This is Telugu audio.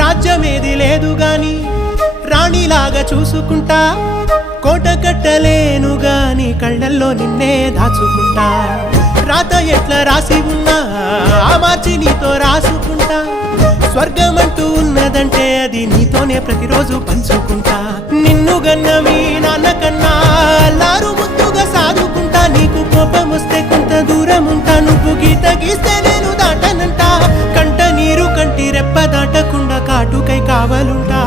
రాజ్యమేది లేదు గాని రాణిలాగా చూసుకుంటా, కోట కట్టలేను గాని కళ్ళల్లో నిన్నే దాచుకుంటా. రాత ఎట్లా రాసి ఉన్నా ఆ మార్చి నీతో రాసుకుంటా. స్వర్గమంటూ ఉన్నదంటే అది నీతోనే ప్రతిరోజు పంచుకుంటా. నిన్ను గన్న మీ నాన్న కన్నా అల్లారు ముద్దుగా సాదుకుంటా. నీకు కోపం వస్తే కొంత దూరం ఉంటా, నువ్వు గీత గీస్తే నేను దాటనంటా. కంట నీరు కంటి రెప్ప దాటకుండా కాటుకై కావలుంటా.